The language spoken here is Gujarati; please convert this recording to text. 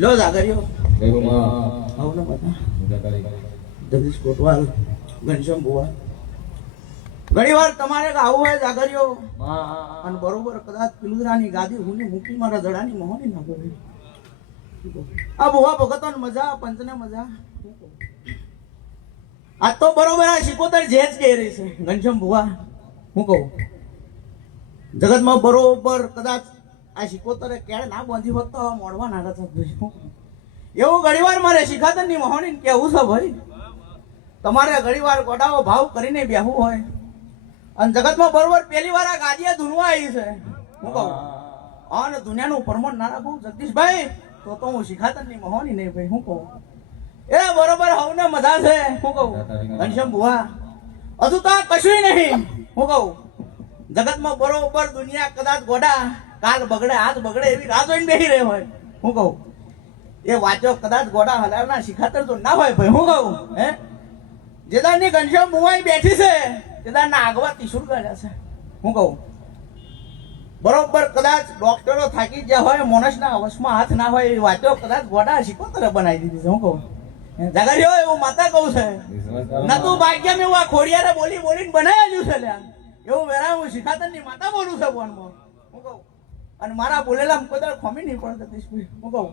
લો જાગરિયો આવો ને બધા જગદીશ કોટવાલ ઘનશ્યામ બુવા ઘણી વાર તમારે આવું હોય જાગરિયો અને બરોબર કદાચ પિલુજરાની ગાદી હુની મૂકી મારા જડાની મોહની ના કરે આ બુવા ભગતો મજા પંચને મજા આ તો બરોબર આ શિકોતર જે જ કહી રહી છે ઘનશ્યામ બુવા હું કહું જગતમાં બરોબર કદાચ આ શિકોતરે કેળ ના બાંધી હોત તો મોડવા ના થતું એવું ઘણીવાર મારે શિખાતર ની મહોની કેવું છે ભાઈ તમારે ઘણીવાર ગોડાઓ ભાવ કરીને બેહવું હોય અને જગતમાં બરોબર પહેલી વાર આ ગાદીએ ધૂનવા આવી છે હું કહું અને દુનિયાનું પરમણ ના રાખું જગદીશભાઈ તો હું શિખાતર ની મહોની નહીં ભાઈ હું કહું એ બરોબર હવને મજા છે હું કહું ઘનશ્યામ બુવા હજુ તો આ કશું નહીં હું કહું જગતમાં બરોબર દુનિયા કદાચ ગોડા કાલ બગડે આજ બગડે એવી રાહ જોઈને બેસી રહી હોય હું કહું એ વાંચો કદાચ ગોડા હલાવના શિખાતર તો ના હોય ભાઈ હું કહું હે જેદારની ઘનશ્યામ બુવાઈ બેઠી છે તેદારના આગવા ત્રિશુળ ગાળ્યા છે હું કહું બરોબર કદાચ ડોક્ટરો થાકી ગયા હોય માણસના વશમાં હાથ ના હોય એ વાંચો કદાચ ગોડા શિકોતરે બનાવી દીધી છે હું કહું જાગરિયો એવું માતા કહું છે નતું ભાગ્યમ એવું આ ખોડિયારે બોલી બોલીને બનાવેલું છે લ્યા એવું વેરા હું શિખાતર ની માતા બોલું છે બોનમાં હું કહું અને મારા બોલેલા કોઈ ખોમી નહીં પડે હું કહું